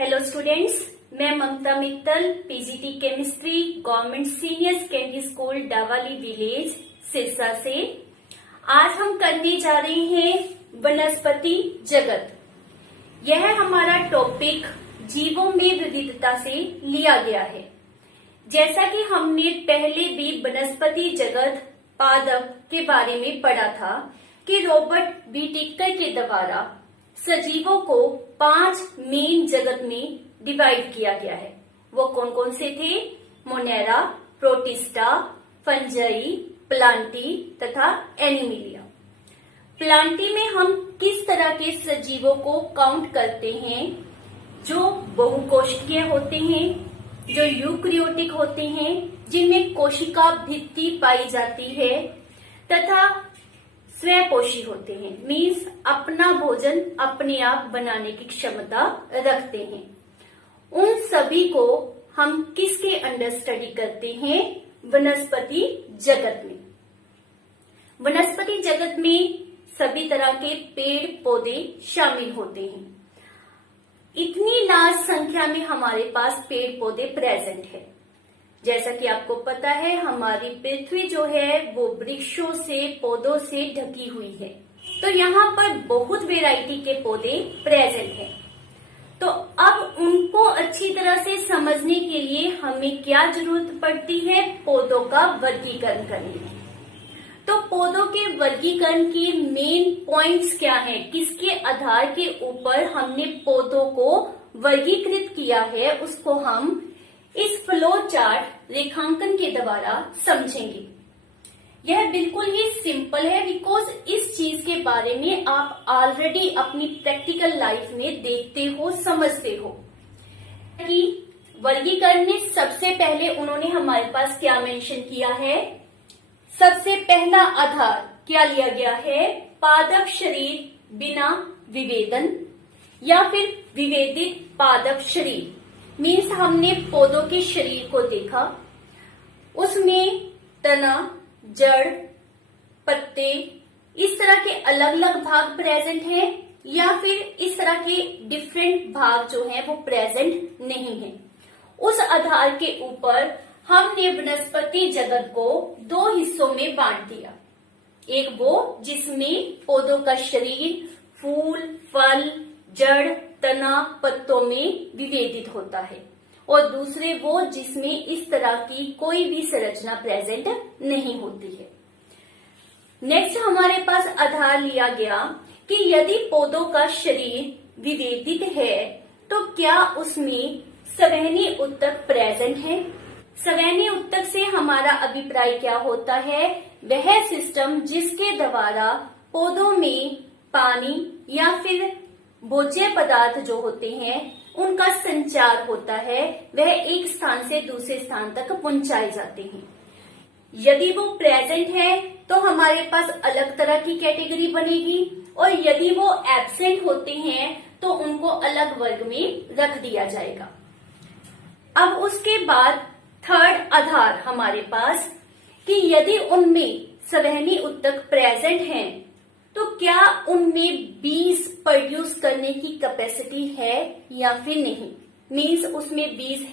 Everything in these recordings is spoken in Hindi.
हेलो स्टूडेंट्स, मैं Mamta Mittal, PGT chemistry, government senior secondary school Dawali village Sirsa से। आज हम करने जा रहे हैं वनस्पति जगत। यह हमारा टॉपिक जीवों में विविधता से लिया गया है। जैसा कि हमने पहले भी वनस्पति जगत पादप के बारे में पढ़ा था कि रॉबर्ट व्हिटेकर के द्वारा सजीवों को 5 मेन जगत में डिवाइड किया गया है। वो कौन कौन से थे? मोनेरा, प्रोटिस्टा, फंजाई, प्लांटी तथा एनिमिलिया। प्लांटी में हम किस तरह के सजीवों को काउंट करते हैं? जो बहुकोशिकीय होते हैं, जो यूकैरियोटिक होते हैं, जिनमें कोशिका भित्ति पाई जाती है, तथा स्वपोषी होते हैं, मीन्स अपना भोजन अपने आप बनाने की क्षमता रखते हैं। उन सभी को हम किसके अंडर स्टडी करते हैं? वनस्पति जगत में। वनस्पति जगत में सभी तरह के पेड़ पौधे शामिल होते हैं। इतनी लार्ज संख्या में हमारे पास पेड़ पौधे प्रेजेंट है। जैसा कि आपको पता है, हमारी पृथ्वी जो है वो वृक्षों से, पौधों से ढकी हुई है। तो यहाँ पर बहुत वैरायटी के पौधे प्रेजेंट हैं। तो अब उनको अच्छी तरह से समझने के लिए हमें क्या जरूरत पड़ती है? पौधों का वर्गीकरण करने की। तो पौधों के वर्गीकरण के मेन पॉइंट्स क्या हैं? किसके आधार के ऊपर हमने पौधों को वर्गीकृत किया है, उसको हम इस फ्लो चार्ट रेखांकन के द्वारा समझेंगे। यह बिल्कुल ही सिंपल है, बिकॉज इस चीज के बारे में आप ऑलरेडी अपनी प्रैक्टिकल लाइफ में देखते हो, समझते हो। कि वर्गीकरण में सबसे पहले उन्होंने हमारे पास क्या मेंशन किया है? सबसे पहला आधार क्या लिया गया है? पादप शरीर बिना विभेदन या फिर विभेदित पादप शरीर। मीन्स हमने पौधों के शरीर को देखा, उसमें तना, जड़, पत्ते, इस तरह के अलग अलग भाग प्रेजेंट हैं या फिर इस तरह के डिफरेंट भाग जो हैं वो प्रेजेंट नहीं है। उस आधार के ऊपर हमने वनस्पति जगत को 2 हिस्सों में बांट दिया। एक वो जिसमें पौधों का शरीर फूल, फल, जड़, तना, पत्तों में विभेदित होता है, और दूसरे वो जिसमें इस तरह की कोई भी संरचना प्रेजेंट नहीं होती है। नेक्स्ट हमारे पास आधार लिया गया कि यदि पौधों का शरीर विभेदित है तो क्या उसमें संवहनी ऊतक प्रेजेंट है? संवहनी ऊतक से हमारा अभिप्राय क्या होता है? वह सिस्टम जिसके द्वारा पौधों में पानी या फिर भोज्य पदार्थ जो होते हैं उनका संचार होता है, वह एक स्थान से दूसरे स्थान तक पहुंचाए जाते हैं। यदि वो प्रेजेंट है तो हमारे पास अलग तरह की कैटेगरी बनेगी, और यदि वो एब्सेंट होते हैं तो उनको अलग वर्ग में रख दिया जाएगा। अब उसके बाद थर्ड आधार हमारे पास कि यदि उनमें संवहनी ऊतक प्रेजेंट हैं तो क्या उनमें बीज प्रोड्यूस करने की कैपेसिटी है या फिर नहीं? मीन्स उसमें बीज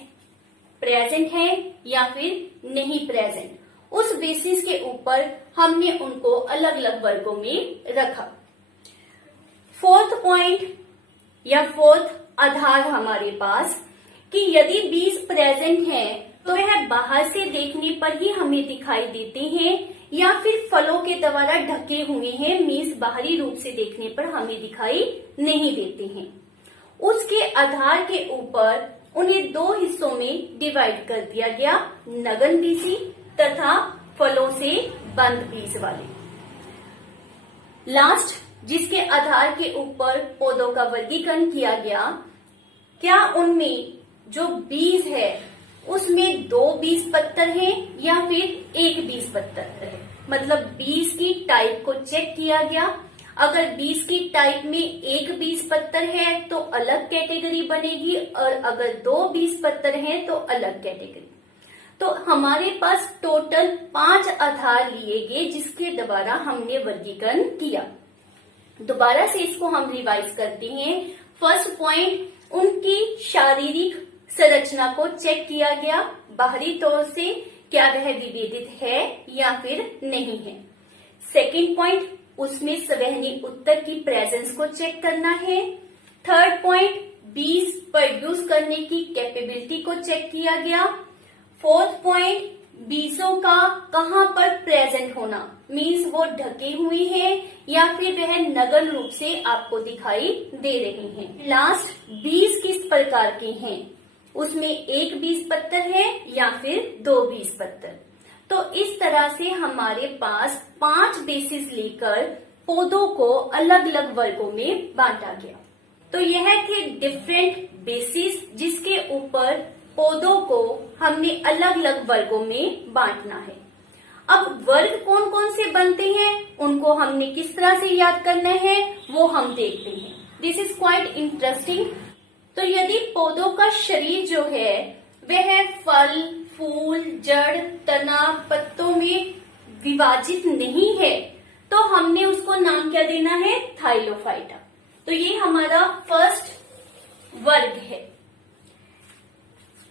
प्रेजेंट है या फिर नहीं प्रेजेंट। उस बेसिस के ऊपर हमने उनको अलग अलग वर्गों में रखा। फोर्थ पॉइंट या फोर्थ आधार हमारे पास कि यदि बीज प्रेजेंट है तो वह बाहर से देखने पर ही हमें दिखाई देते हैं या फिर फलों के द्वारा ढके हुए हैं, मीन्स बाहरी रूप से देखने पर हमें दिखाई नहीं देते हैं। उसके आधार के ऊपर उन्हें 2 हिस्सों में डिवाइड कर दिया गया, नगन बीजी तथा फलों से बंद बीज वाले। लास्ट जिसके आधार के ऊपर पौधों का वर्गीकरण किया गया, क्या उनमें जो बीज है उसमें 2 बीज पत्तर हैं या फिर 1 बीज पत्तर है? मतलब बीज की टाइप को चेक किया गया। अगर बीज की टाइप में 1 बीज पत्तर है तो अलग कैटेगरी बनेगी, और अगर 2 बीज पत्तर हैं तो अलग कैटेगरी। तो हमारे पास टोटल 5 आधार लिए गए जिसके द्वारा हमने वर्गीकरण किया। दोबारा से इसको हम रिवाइज करते हैं। फर्स्ट पॉइंट, उनकी शारीरिक संरचना को चेक किया गया बाहरी तौर से, क्या वह विभेदित है या फिर नहीं है। सेकंड पॉइंट, उसमें संवहनी उत्तक की प्रेजेंस को चेक करना है। थर्ड पॉइंट, बीज प्रोड्यूस करने की कैपेबिलिटी को चेक किया गया। फोर्थ पॉइंट, बीजों का कहाँ पर प्रेजेंट होना, मीन्स वो ढके हुए हैं या फिर वह नग्न रूप से आपको दिखाई दे रहे हैं। लास्ट, बीज किस प्रकार के हैं, उसमें एक बीज पत्र है या फिर दो बीज पत्र। तो इस तरह से हमारे पास 5 बेसिस लेकर पौधों को अलग अलग वर्गों में बांटा गया। तो यह थे डिफरेंट बेसिस जिसके ऊपर पौधों को हमने अलग अलग वर्गों में बांटना है। अब वर्ग कौन कौन से बनते हैं, उनको हमने किस तरह से याद करना है वो हम देखते हैं। This is quite interesting. तो यदि पौधों का शरीर जो है वह फल, फूल, जड़, तना, पत्तों में विभाजित नहीं है तो हमने उसको नाम क्या देना है, थाइलोफाइटा। तो ये हमारा फर्स्ट वर्ग है।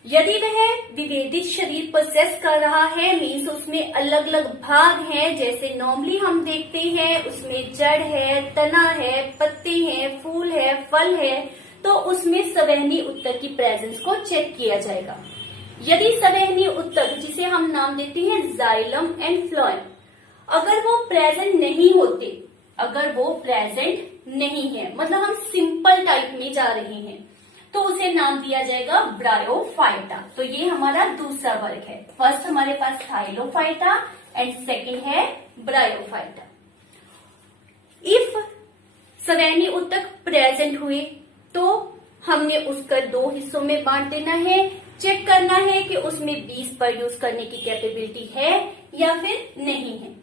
यदि वह विभेदित शरीर प्रोसेस कर रहा है, मीन्स उसमें अलग अलग भाग हैं, जैसे नॉर्मली हम देखते हैं उसमें जड़ है, तना है, पत्ते हैं, फूल है, फल है, तो उसमें संवहनी उत्तक की प्रेजेंस को चेक किया जाएगा। यदि संवहनी उत्तक, जिसे हम नाम देते हैं जाइलम एंड फ्लोएम, अगर वो प्रेजेंट नहीं होते, अगर वो प्रेजेंट नहीं है, मतलब हम सिंपल टाइप में जा रहे हैं, तो उसे नाम दिया जाएगा ब्रायोफाइटा। तो ये हमारा दूसरा वर्ग है। फर्स्ट हमारे पास थाइलोफाइटा एंड सेकंड है ब्रायोफाइटा। इफ संवहनी उत्तक प्रेजेंट हुए तो हमने उसका 2 हिस्सों में बांट देना है। चेक करना है कि उसमें बीज प्रोड्यूस करने की कैपेबिलिटी है या फिर नहीं है।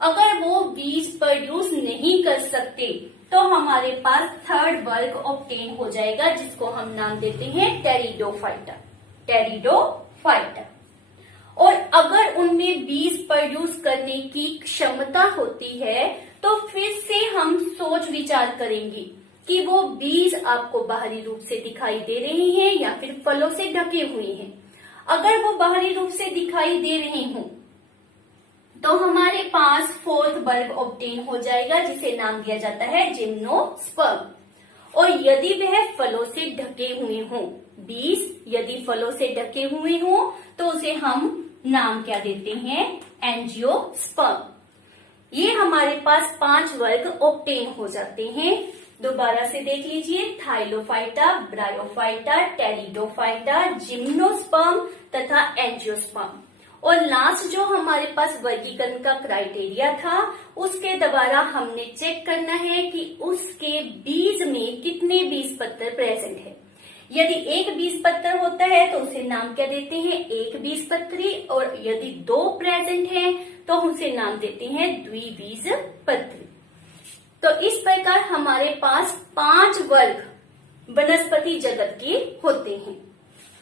अगर वो बीज प्रोड्यूस नहीं कर सकते तो हमारे पास थर्ड वर्ग ऑब्टेन हो जाएगा, जिसको हम नाम देते हैं टेरिडोफाइटा। टेरिडोफाइटा। और अगर उनमें बीज प्रोड्यूस करने की क्षमता होती है तो फिर से हम सोच विचार करेंगे कि वो बीज आपको बाहरी रूप से दिखाई दे रहे हैं या फिर फलों से ढके हुए हैं। अगर वो बाहरी रूप से दिखाई दे रहे हों तो हमारे पास फोर्थ वर्ग ऑब्टेन हो जाएगा, जिसे नाम दिया जाता है जिम्नोस्पर्म। और यदि वह फलों से ढके हुए हों, बीज यदि फलों से ढके हुए हों तो उसे हम नाम क्या देते हैं, एंजियोस्पर्म। ये हमारे पास 5 वर्ग ऑब्टेन हो जाते हैं। दोबारा से देख लीजिए, थाइलोफाइटा, ब्रायोफाइटा, टेरिडोफाइटा, जिम्नोस्पर्म तथा एंजियोस्पर्म। और लास्ट जो हमारे पास वर्गीकरण का क्राइटेरिया था, उसके द्वारा हमने चेक करना है कि उसके बीज में कितने बीज पत्र प्रेजेंट है। यदि एक बीज पत्र होता है तो उसे नाम क्या देते हैं, एक बीज पत्री। और यदि 2 प्रेजेंट है तो उसे नाम देते हैं द्विबीज पत्री। तो इस प्रकार हमारे पास 5 वर्ग वनस्पति जगत के होते हैं।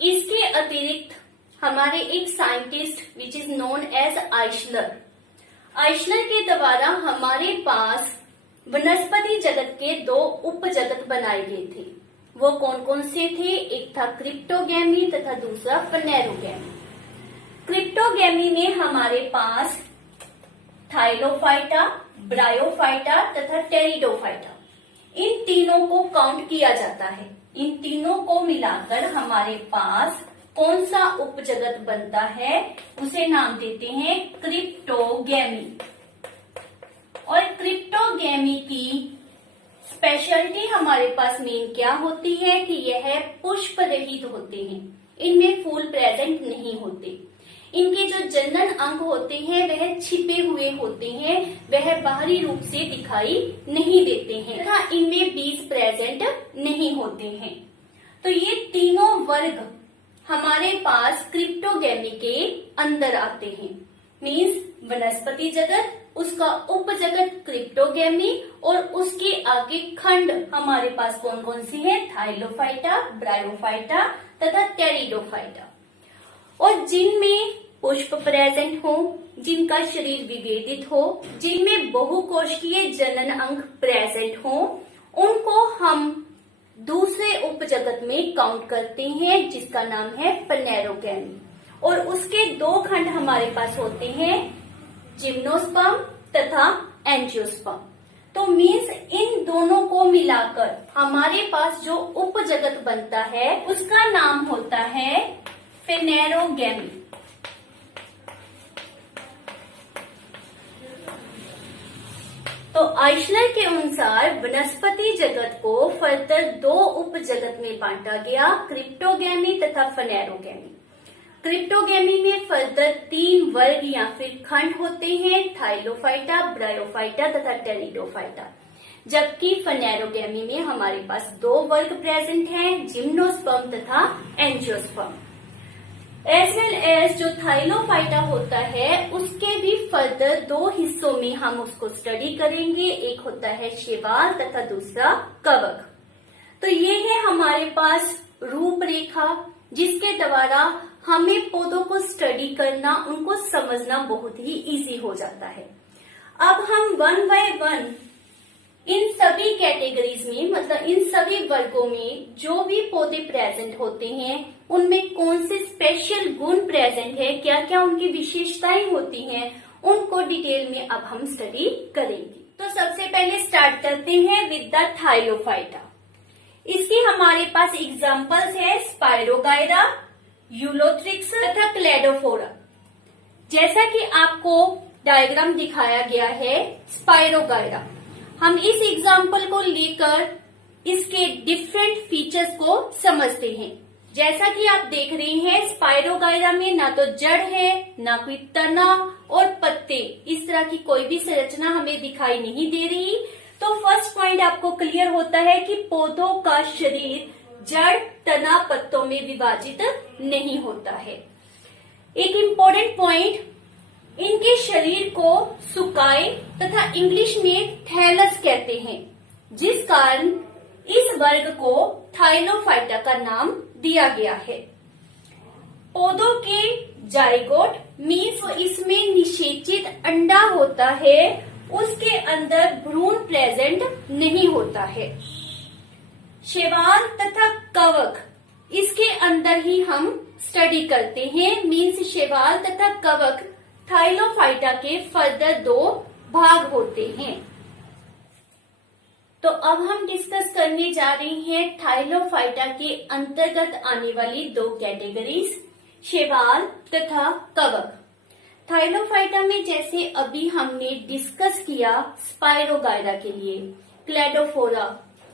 इसके अतिरिक्त हमारे एक scientist which is known as Eichler, Eichler के द्वारा हमारे पास वनस्पति जगत के 2 उप जगत बनाए गए थे। वो कौन कौन से थे, एक था क्रिप्टोगैमी तथा दूसरा फनेरोगैमी। क्रिप्टोगैमी में हमारे पास थाइलोफाइटा, ब्रायोफाइटा तथा टेरिडोफाइटा, इन तीनों को काउंट किया जाता है। इन तीनों को मिलाकर हमारे पास कौन सा उपजगत बनता है, उसे नाम देते हैं क्रिप्टोगैमी। और क्रिप्टोगैमी की स्पेशलिटी हमारे पास मेन क्या होती है कि यह पुष्प रहित होते हैं, इनमें फूल प्रेजेंट नहीं होते। इनके जो जनन अंग होते हैं वह छिपे हुए होते हैं, वह बाहरी रूप से दिखाई नहीं देते हैं तथा इनमें बीज प्रेजेंट नहीं होते हैं। तो ये तीनों वर्ग हमारे पास क्रिप्टोगैमी के अंदर आते हैं। मीन्स वनस्पति जगत, उसका उपजगत क्रिप्टोगैमी और उसके आगे खंड हमारे पास कौन कौन सी है, थाइलोफाइटा, ब्रायोफाइटा तथा टेरिडोफाइटा। और जिनमें पुष्प प्रेजेंट हो, जिनका शरीर विभेदित हो, जिनमें बहुकोशिकीय जनन अंग प्रेजेंट हो, उनको हम दूसरे उपजगत में काउंट करते हैं, जिसका नाम है फनेरोगैमी। और उसके दो खंड हमारे पास होते हैं, जिम्नोस्पर्म तथा एंजियोस्पर्म। तो मीन्स इन दोनों को मिलाकर हमारे पास जो उपजगत बनता है उसका नाम होता है फनेरोगैमी। तो आइशलर के अनुसार वनस्पति जगत को फर्दर दो उपजगत में बांटा गया, क्रिप्टोगैमी तथा फनेरोगैमी। क्रिप्टोगैमी में फर्दर 3 वर्ग या फिर खंड होते हैं, थाइलोफाइटा, ब्रायोफाइटा तथा टेरिडोफाइटा। जबकि फनेरोगैमी में हमारे पास 2 वर्ग प्रेजेंट हैं, जिम्नोस्पर्म तथा एंजियोस्पर्म। एज वेल एज जो थाइलोफाइटा होता है उसके भी फर्दर 2 हिस्सों में हम उसको स्टडी करेंगे, एक होता है शैवाल तथा दूसरा कवक। तो ये है हमारे पास रूपरेखा, जिसके द्वारा हमें पौधों को स्टडी करना, उनको समझना बहुत ही इजी हो जाता है। अब हम 1 बाय 1 इन सभी कैटेगरीज में, मतलब इन सभी वर्गों में जो भी पौधे प्रेजेंट होते हैं उनमें कौन से स्पेशल गुण प्रेजेंट है, क्या क्या उनकी विशेषताएं होती हैं, उनको डिटेल में अब हम स्टडी करेंगे। तो सबसे पहले स्टार्ट करते हैं विद द थाइलोफाइटा। इसके हमारे पास एग्जाम्पल्स है स्पाइरोगाइरा, यूलोथ्रिक्स तथा क्लेडोफोरा। जैसा कि आपको डायग्राम दिखाया गया है स्पाइरोगाइरा, हम इस एग्जाम्पल को लेकर इसके डिफरेंट फीचर्स को समझते हैं। जैसा कि आप देख रहे हैं स्पाइरोगाइरा में ना तो जड़ है, ना कोई तना और पत्ते, इस तरह की कोई भी संरचना हमें दिखाई नहीं दे रही। तो फर्स्ट पॉइंट आपको क्लियर होता है कि पौधों का शरीर जड़, तना, पत्तों में विभाजित नहीं होता है। एक इम्पोर्टेंट पॉइंट, इनके शरीर को सुकाए तथा इंग्लिश में थैलस कहते हैं, जिस कारण इस वर्ग को थाइलोफाइटा का नाम दिया गया है। पौधों के जाइगोट मीन्स इसमें निषेचित अंडा होता है, उसके अंदर भ्रूण प्रेजेंट नहीं होता है। शैवाल तथा कवक इसके अंदर ही हम स्टडी करते हैं, मीन्स शैवाल तथा कवक थाइलोफाइटा के फर्दर 2 भाग होते हैं। तो अब हम डिस्कस करने जा रहे हैं थाइलोफाइटा के अंतर्गत आने वाली 2 कैटेगरीज, शैवाल तथा कवक। थाइलोफाइटा में जैसे अभी हमने डिस्कस किया स्पाइरोगाइरा के लिए, क्लेडोफोरा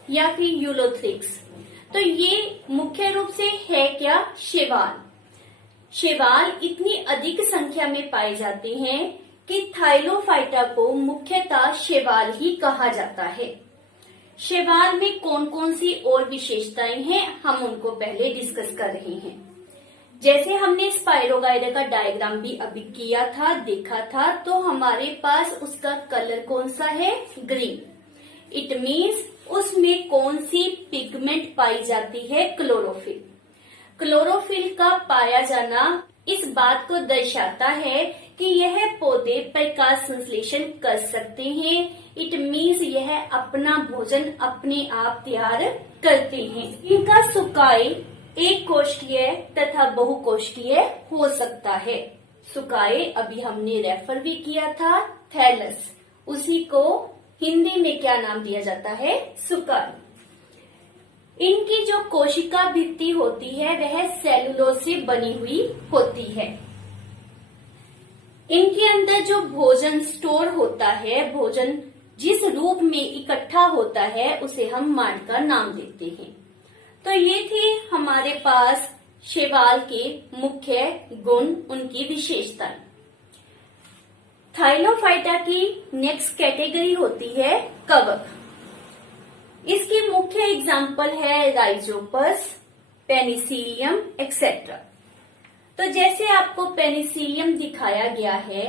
या फिर यूलोथ्रिक्स, तो ये मुख्य रूप से है क्या, शैवाल। शैवाल इतनी अधिक संख्या में पाए जाते हैं कि थाइलोफाइटा को मुख्यतः शैवाल ही कहा जाता है। शैवाल में कौन कौन सी और विशेषताएं हैं हम उनको पहले डिस्कस कर रहे हैं। जैसे हमने स्पाइरोगाइरा का डायग्राम भी अभी किया था, देखा था, तो हमारे पास उसका कलर कौन सा है, ग्रीन। इट मीन्स उसमें कौन सी पिगमेंट पाई जाती है, क्लोरोफिल। क्लोरोफिल का पाया जाना इस बात को दर्शाता है कि यह पौधे प्रकाश संश्लेषण कर सकते हैं। इट मीन्स यह अपना भोजन अपने आप तैयार करते हैं। इनका सुकाए एक कोष्ठीय तथा बहुकोष्ठीय हो सकता है। सुकाए अभी हमने रेफर भी किया था, थैलस, उसी को हिंदी में क्या नाम दिया जाता है, सुकाए। इनकी जो कोशिका भित्ति होती है वह सेलुलोज से बनी हुई होती है। इनके अंदर जो भोजन स्टोर होता है, भोजन जिस रूप में इकट्ठा होता है, उसे हम मांड का नाम देते हैं। तो ये थी हमारे पास शैवाल के मुख्य गुण, उनकी विशेषताएं। थाइलोफाइटा की नेक्स्ट कैटेगरी होती है कवक। इसकी मुख्य एग्जाम्पल है राइजोपस, पेनिसिलियम एक्सेट्रा। तो जैसे आपको पेनिसिलियम दिखाया गया है,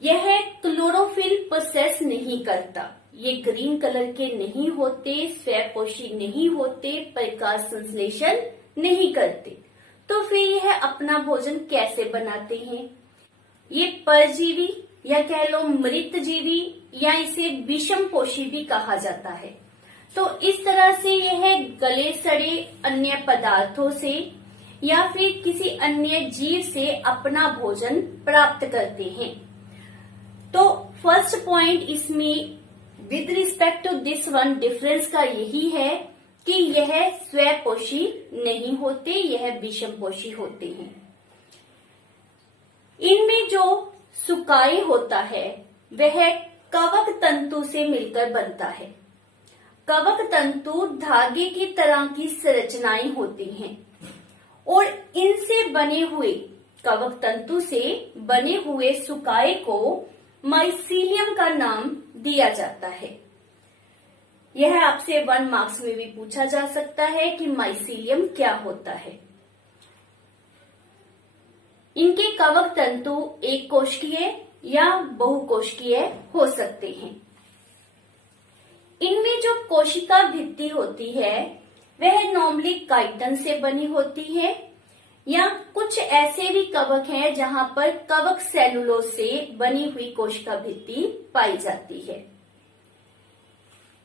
यह क्लोरोफिल प्रोसेस नहीं करता, ये ग्रीन कलर के नहीं होते, स्वपोषी नहीं होते, प्रकाश संश्लेषण नहीं करते। तो फिर यह अपना भोजन कैसे बनाते हैं? ये परजीवी या कह लो मृत जीवी या इसे विषम पोषी भी कहा जाता है। तो इस तरह से यह गले सड़े अन्य पदार्थों से या फिर किसी अन्य जीव से अपना भोजन प्राप्त करते हैं। तो फर्स्ट पॉइंट इसमें with respect to this one difference का यही है कि यह स्वपोषी नहीं होते, यह विषमपोषी होते हैं। इनमें जो सुकाई होता है वह कवक तंतु से मिलकर बनता है। कवक तंतु धागे की तरह की संरचनाएं होती हैं और इनसे बने हुए कवक तंतु से बने हुए सुकाए को माइसीलियम का नाम दिया जाता है। यह आपसे 1 मार्क्स में भी पूछा जा सकता है कि माइसीलियम क्या होता है। इनके कवक तंतु एक कोशिकीय या बहुकोशिकीय हो सकते हैं। इनमें जो कोशिका भित्ति होती है वह नॉर्मली काइटन से बनी होती है या कुछ ऐसे भी कवक हैं जहां पर कवक सेलुलोज से बनी हुई कोशिका भित्ति पाई जाती है।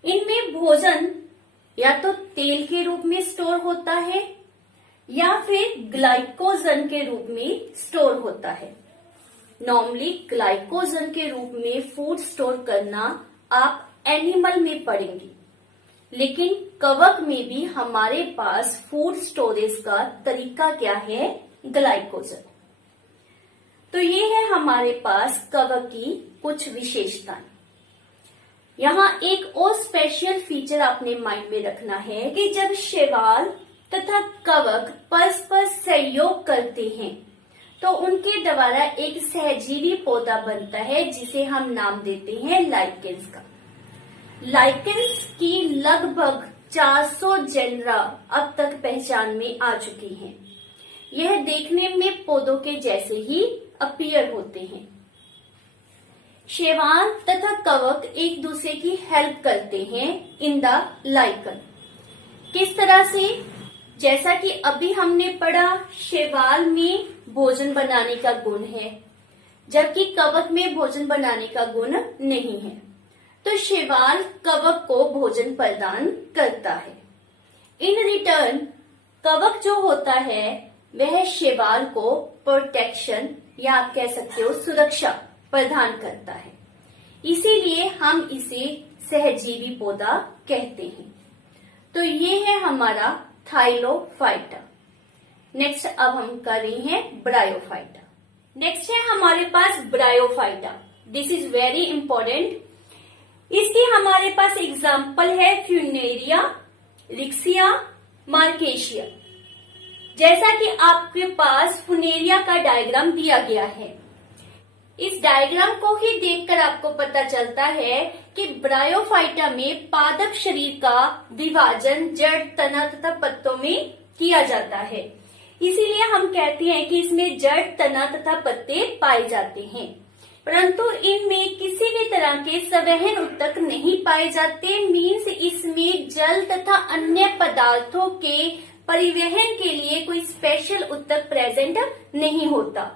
इनमें भोजन या तो तेल के रूप में स्टोर होता है या फिर ग्लाइकोजन के रूप में स्टोर होता है। नॉर्मली ग्लाइकोजन के रूप में फूड स्टोर करना आप एनिमल में पढ़ेंगे, लेकिन कवक में भी हमारे पास फूड स्टोरेज का तरीका क्या है, ग्लाइकोजन। तो ये है हमारे पास कवक की कुछ विशेषताएं। यहाँ एक और स्पेशल फीचर आपने माइंड में रखना है कि जब शैवाल तथा कवक परस्पर सहयोग करते हैं तो उनके द्वारा एक सहजीवी पौधा बनता है जिसे हम नाम देते हैं लाइकेंस का। लाइकेंस की लगभग 400 जेनरा अब तक पहचान में आ चुकी हैं। यह देखने में पौधों के जैसे ही अपीयर होते हैं। शैवाल तथा कवक एक दूसरे की हेल्प करते हैं इन द लाइकन। किस तरह से? जैसा कि अभी हमने पढ़ा, शैवाल में भोजन बनाने का गुण है जबकि कवक में भोजन बनाने का गुण नहीं है। तो शैवाल कवक को भोजन प्रदान करता है। इन रिटर्न कवक जो होता है वह शैवाल को प्रोटेक्शन या आप कह सकते हो सुरक्षा प्रदान करता है। इसीलिए हम इसे सहजीवी पौधा कहते हैं। तो ये है हमारा थाइलोफाइटा। नेक्स्ट अब हम कर रहे हैं ब्रायोफाइटा। नेक्स्ट है हमारे पास bryophyta. This is very important. इसकी हमारे पास एग्जाम्पल है फ्यूनेरिया, रिक्सिया, मार्केशिया। जैसा कि आपके पास फ्यूनेरिया का डायग्राम दिया गया है, इस डायग्राम को ही देखकर आपको पता चलता है कि ब्रायोफाइटा में पादप शरीर का विभाजन जड़, तना तथा पत्तों में किया जाता है। इसीलिए हम कहते हैं कि इसमें जड़, तना तथा पत्ते पाए जाते हैं, परंतु इनमें किसी भी तरह के संवहन ऊतक नहीं पाए जाते। मीन्स इसमें जल तथा अन्य पदार्थों के परिवहन के लिए कोई स्पेशल ऊतक प्रेजेंट नहीं होता।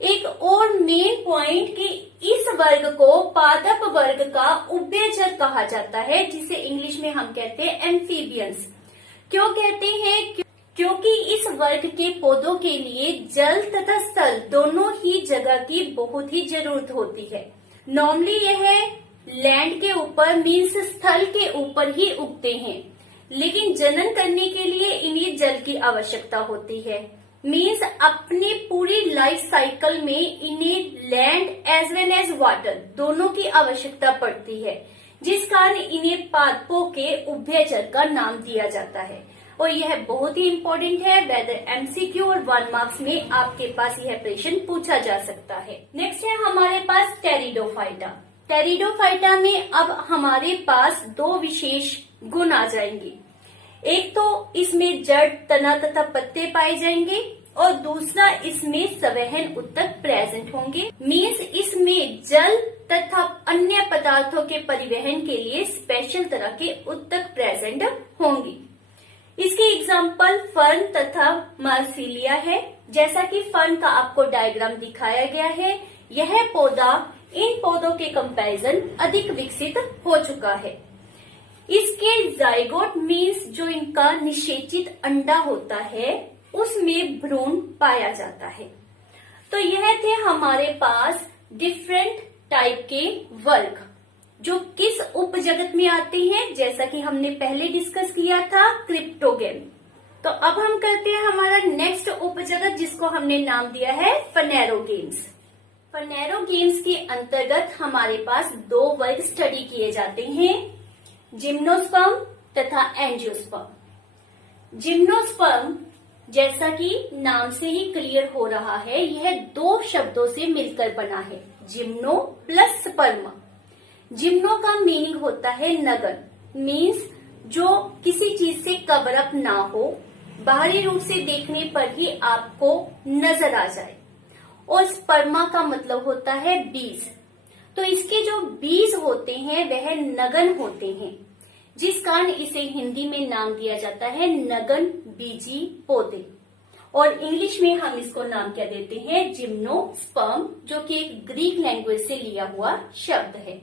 एक और मेन पॉइंट कि इस वर्ग को पादप वर्ग का उभयचर कहा जाता है, जिसे इंग्लिश में हम कहते हैं एम्फीबियंस। क्यों कहते हैं? क्योंकि इस वर्ग के पौधों के लिए जल तथा स्थल दोनों ही जगह की बहुत ही जरूरत होती है। नॉर्मली यह लैंड के ऊपर मीन्स स्थल के ऊपर ही उगते हैं, लेकिन जनन करने के लिए इन्हें जल की आवश्यकता होती है। मीन्स अपनी पूरी लाइफ साइकिल में इन्हें land as well as water दोनों की आवश्यकता पड़ती है, जिस कारण इन्हें पादपों के उभयचर का नाम दिया जाता है। और यह बहुत ही इम्पोर्टेंट है। वेदर एमसीक्यू और 1 मार्क्स में आपके पास यह प्रश्न पूछा जा सकता है। नेक्स्ट है हमारे पास टेरिडोफाइटा। टेरिडोफाइटा में अब हमारे पास 2 विशेष गुण आ जाएंगे। एक तो इसमें जड़, तना तथा पत्ते पाए जाएंगे और दूसरा इसमें संवहन ऊतक प्रेजेंट होंगे। मीन्स इसमें जल तथा अन्य पदार्थों के परिवहन के लिए स्पेशल तरह के ऊतक प्रेजेंट होंगे। इसकी एग्जाम्पल फर्न तथा मार्सिलिया है। जैसा कि फर्न का आपको डायग्राम दिखाया गया है, यह पौधा इन पौधों के कंपैरिजन अधिक विकसित हो चुका है। इसके जाइगोट मीन्स जो इनका निषेचित अंडा होता है उसमें भ्रूण पाया जाता है। तो यह थे हमारे पास डिफरेंट टाइप के वर्ग जो किस उपजगत में आते हैं, जैसा कि हमने पहले डिस्कस किया था क्रिप्टोगेम। तो अब हम करते हैं हमारा नेक्स्ट उपजगत जिसको हमने नाम दिया है फनेरोगेम्स। फनेरोगेम्स के अंतर्गत हमारे पास दो वर्ग स्टडी किए जाते हैं, जिम्नोस्पर्म तथा एंजियोस्पर्म। जिम्नोस्पर्म जैसा कि नाम से ही क्लियर हो रहा है, यह दो शब्दों से मिलकर बना है, जिम्नो प्लस स्पर्म। जिम्नो का मीनिंग होता है नगन, मीन्स जो किसी चीज से कवर अप ना हो, बाहरी रूप से देखने पर ही आपको नजर आ जाए। और स्पर्मा का मतलब होता है बीज। तो इसके जो बीज होते हैं वह नगन होते हैं, जिस कारण इसे हिंदी में नाम दिया जाता है नगन बीजी पौधे। और इंग्लिश में हम इसको नाम क्या देते हैं, जिम्नोस्पर्म, जो कि एक ग्रीक लैंग्वेज से लिया हुआ शब्द है।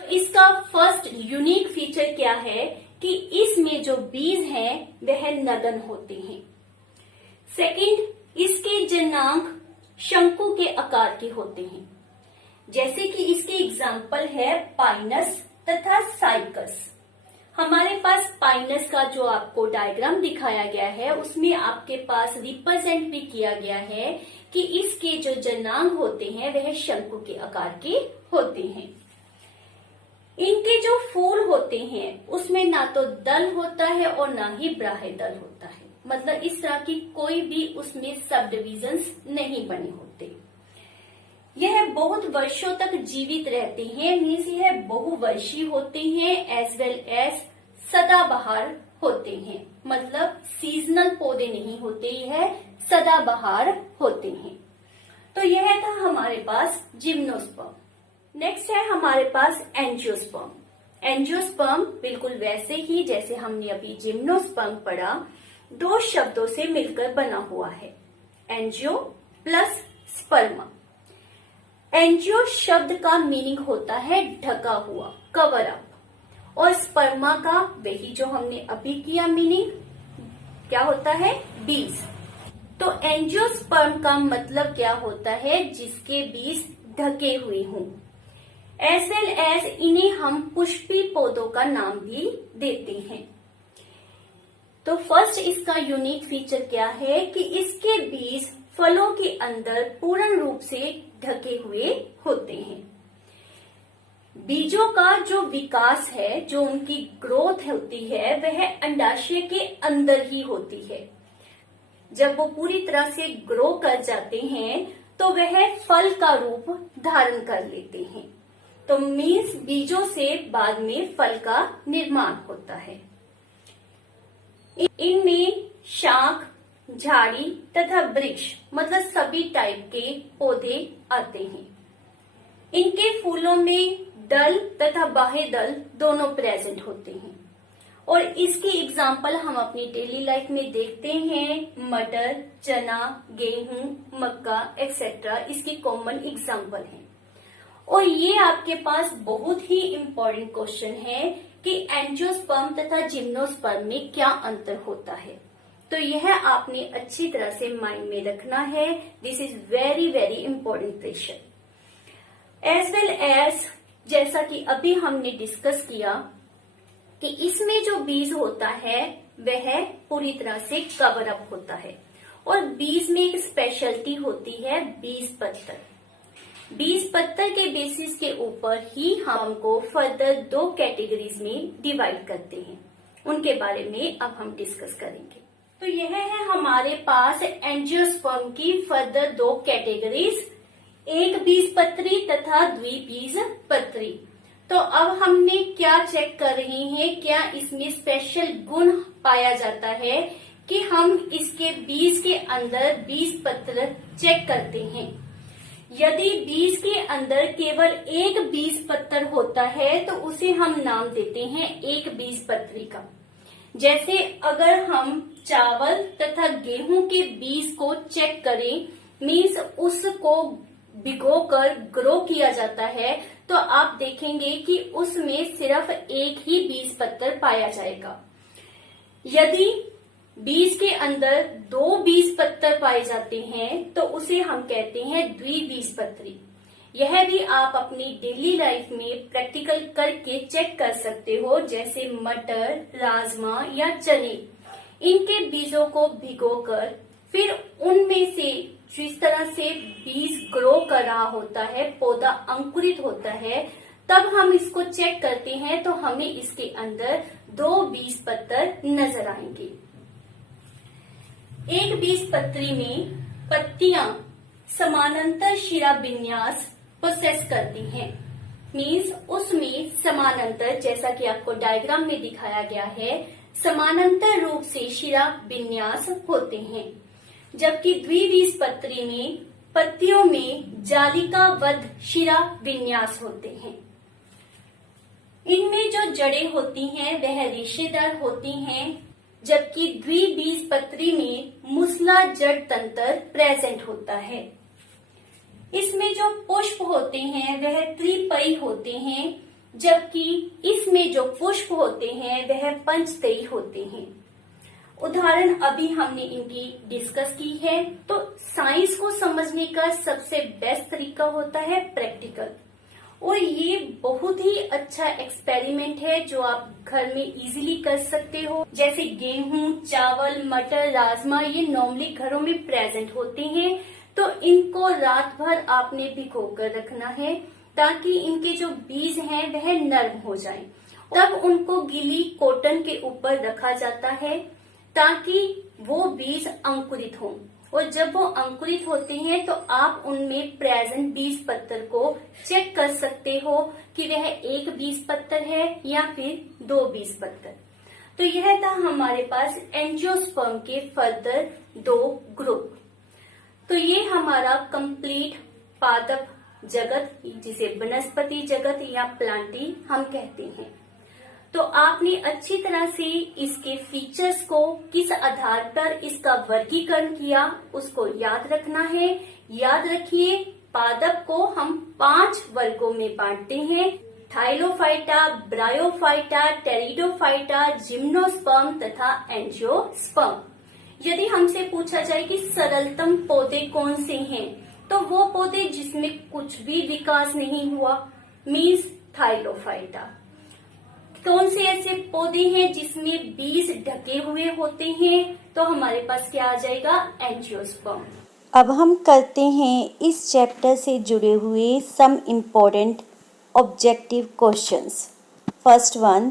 इसका फर्स्ट यूनिक फीचर क्या है कि इसमें जो बीज हैं वह नगन होते हैं। सेकंड, इसके जनांग शंकु के आकार के होते हैं, जैसे कि इसके एग्जाम्पल है पाइनस तथा साइकस। हमारे पास पाइनस का जो आपको डायग्राम दिखाया गया है उसमें आपके पास रिप्रेजेंट भी किया गया है कि इसके जो जनांग होते हैं वह शंकु के आकार के होते हैं। इनके जो फूल होते हैं उसमें ना तो दल होता है और ना ही बाह्य दल होता है, मतलब इस तरह की कोई भी उसमें सब डिविजन्स नहीं बने होते। यह बहुत वर्षों तक जीवित रहते हैं, मीन्स यह बहुवर्षीय होते हैं, एज वेल एज सदाबहार होते हैं, मतलब सीजनल पौधे नहीं होते, यह सदाबहार होते हैं। तो यह था हमारे पास जिम्नोस्पर्म। नेक्स्ट है हमारे पास एंजियोस्पर्म। एंजियोस्पर्म बिल्कुल वैसे ही जैसे हमने अभी जिम्नोस्पर्म पढ़ा, दो शब्दों से मिलकर बना हुआ है, एंजियो प्लस स्पर्म। एंजियो शब्द का मीनिंग होता है ढका हुआ, कवर अप, और स्पर्मा का वही जो हमने अभी किया मीनिंग क्या होता है, बीज। तो एंजियोस्पर्म का मतलब क्या होता है, जिसके बीज ढके हुए हों। एज वेल एज इन्हें हम पुष्पी पौधों का नाम भी देते हैं। तो फर्स्ट इसका यूनिक फीचर क्या है कि इसके बीज फलों के अंदर पूर्ण रूप से ढके हुए होते हैं। बीजों का जो विकास है, जो उनकी ग्रोथ होती है, वह अंडाशय के अंदर ही होती है। जब वो पूरी तरह से ग्रो कर जाते हैं तो वह फल का रूप धारण कर लेते हैं। तो मीन्स बीजों से बाद में फल का निर्माण होता है। इनमें शाख, झाड़ी तथा वृक्ष, मतलब सभी टाइप के पौधे आते हैं। इनके फूलों में दल तथा बाह्य दल दोनों प्रेजेंट होते हैं, और इसके एग्जाम्पल हम अपनी डेली लाइफ में देखते हैं, मटर, चना, गेहूं, मक्का एक्सेट्रा इसके कॉमन एग्जाम्पल हैं। और ये आपके पास बहुत ही इम्पोर्टेंट क्वेश्चन है कि एंजियोस्पर्म तथा जिम्नोस्पर्म में क्या अंतर होता है। तो यह आपने अच्छी तरह से माइंड में रखना है। This is very very important question. As well as जैसा कि अभी हमने डिस्कस किया कि इसमें जो बीज होता है वह पूरी तरह से कवर अप होता है, और बीज में एक स्पेशलिटी होती है बीज पत्तर। बीज पत्तर के बेसिस के ऊपर ही हमको फर्दर दो कैटेगरीज में डिवाइड करते हैं, उनके बारे में अब हम डिस्कस करेंगे। तो यह है हमारे पास एंजियोस्पर्म की फर्दर दो कैटेगरीज, एक बीज पत्री तथा द्विबीज पत्री। तो अब हमने क्या चेक कर रहे हैं, क्या इसमें स्पेशल गुण पाया जाता है कि हम इसके बीज के अंदर बीज पत्र चेक करते हैं। यदि बीज के अंदर केवल एक बीज पत्र होता है तो उसे हम नाम देते हैं एक बीज पत्री का। जैसे अगर हम चावल तथा गेहूं के बीज को चेक करें, मीन्स उसको भिगोकर ग्रो किया जाता है तो आप देखेंगे कि उसमें सिर्फ एक ही बीज पत्र पाया जाएगा। यदि बीज के अंदर 2 बीज पत्र पाए जाते हैं तो उसे हम कहते हैं द्विबीजपत्री। यह भी आप अपनी डेली लाइफ में प्रैक्टिकल करके चेक कर सकते हो, जैसे मटर, राजमा या चने। इनके बीजों को भिगोकर फिर उनमें से जिस तरह से बीज ग्रो कर रहा होता है, पौधा अंकुरित होता है, तब हम इसको चेक करते हैं तो हमें इसके अंदर 2 बीज पत्र नजर आएंगे। एक बीजपत्री में पत्तियां समानांतर शिरा विन्यास प्रोसेस करती हैं। मीन्स उसमें समानांतर, जैसा कि आपको डायग्राम में दिखाया गया है, समानांतर रूप से शिरा विन्यास होते हैं। जबकि द्विबीजपत्री में पत्तियों में जालिकाबद्ध शिरा विन्यास होते हैं। इनमें जो जड़ें होती हैं वह रेशेदार होती हैं, जबकि द्विबीजपत्री में मूसला जड़ तंत्र प्रेजेंट होता है। इसमें जो पुष्प होते हैं वह त्रिपयी होते हैं, जबकि इसमें जो पुष्प होते हैं वह पंचतयी होते हैं। उदाहरण अभी हमने इनकी डिस्कस की है। तो साइंस को समझने का सबसे बेस्ट तरीका होता है प्रैक्टिकल, और ये बहुत ही अच्छा एक्सपेरिमेंट है जो आप घर में इजीली कर सकते हो। जैसे गेहूं, चावल, मटर, राजमा ये नॉर्मली घरों में प्रेजेंट होते हैं, तो इनको रात भर आपने भिगो कर रखना है ताकि इनके जो बीज हैं वह नरम हो जाएं। तब उनको गीली कॉटन के ऊपर रखा जाता है ताकि वो बीज अंकुरित हों, और जब वो अंकुरित होते हैं तो आप उनमें प्रेजेंट बीज पत्र को चेक कर सकते हो कि वह एक बीज पत्र है या फिर 2 बीज पत्र। तो यह था हमारे पास एंजियोस्पर्म के फर्दर 2 ग्रुप। तो ये हमारा कंप्लीट पादप जगत, जिसे वनस्पति जगत या प्लांटी हम कहते हैं। तो आपने अच्छी तरह से इसके फीचर्स को, किस आधार पर इसका वर्गीकरण किया, उसको याद रखना है। याद रखिए, पादप को हम 5 वर्गों में बांटते हैं: थाइलोफाइटा, ब्रायोफाइटा, टेरिडोफाइटा, जिम्नोस्पर्म तथा एंजियोस्पर्म। यदि हमसे पूछा जाए कि सरलतम पौधे कौन से हैं, तो वो पौधे जिसमें कुछ भी विकास नहीं हुआ, मीन्स थाइलोफाइटा। कौन से ऐसे पौधे हैं जिसमें बीज ढके हुए होते हैं, तो हमारे पास क्या आ जाएगा, एंजियोस्पर्म। अब हम करते हैं इस चैप्टर से जुड़े हुए some important objective questions. First one,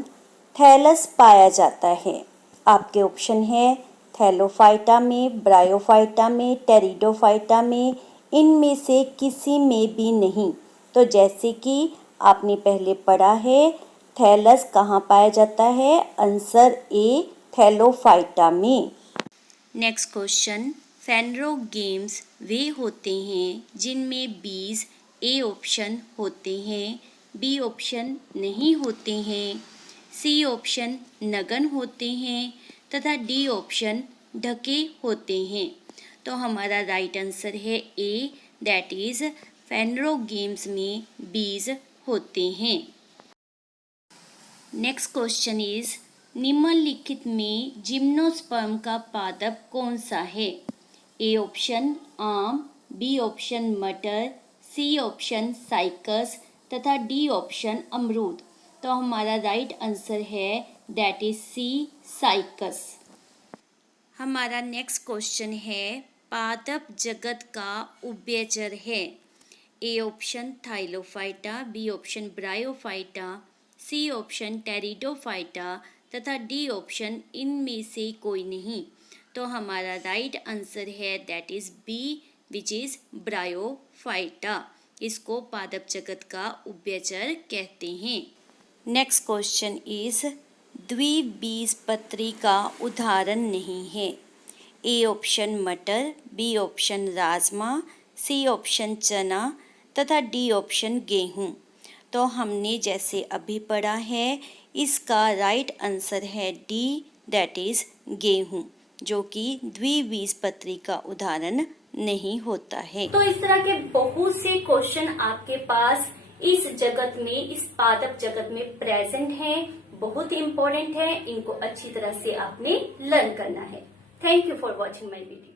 thallus पाया जाता है। आपके ऑप्शन है थैलोफाइटा में, ब्रायोफाइटा में, टेरिडोफाइटा में, इनमें से किसी में भी नहीं। तो जैसे कि आपने पहले पढ़ा है, थैलस कहाँ पाया जाता है? आंसर ए, थैलोफाइटा में। नेक्स्ट क्वेश्चन, फेनरोगेम्स वे होते हैं जिनमें बीज ए ऑप्शन होते हैं, बी ऑप्शन नहीं होते हैं, सी ऑप्शन नगन होते हैं तथा डी ऑप्शन ढके होते हैं। तो हमारा राइट आंसर है ए, दैट इज फेनरोगेम्स में बीज होते हैं। नेक्स्ट क्वेश्चन इज, निम्नलिखित में जिम्नोस्पर्म का पादप कौन सा है? ए ऑप्शन आम, बी ऑप्शन मटर, सी ऑप्शन साइकस तथा डी ऑप्शन अमरूद। तो हमारा राइट आंसर है दैट इज सी, साइकस। हमारा नेक्स्ट क्वेश्चन है, पादप जगत का उभयचर है। A option thallophyta, B option bryophyta, C option pteridophyta तथा डी ऑप्शन इनमें से कोई नहीं। तो हमारा राइट आंसर है that is B, which is bryophyta. इसको पादप जगत का उभयचर कहते हैं। नेक्स्ट क्वेश्चन इज, द्विबीजपत्री का उदाहरण नहीं है। ए ऑप्शन मटर, बी ऑप्शन राजमा, सी ऑप्शन चना तथा डी ऑप्शन गेहूँ। तो हमने जैसे अभी पढ़ा है, इसका राइट आंसर है डी, दैट इज गेहूँ, जो कि द्विबीजपत्री का उदाहरण नहीं होता है। तो इस तरह के बहुत से क्वेश्चन आपके पास इस जगत में, इस पादप जगत में प्रेजेंट हैं, बहुत इम्पोर्टेंट है। इनको अच्छी तरह से आपने लर्न करना है। Thank you for watching my video.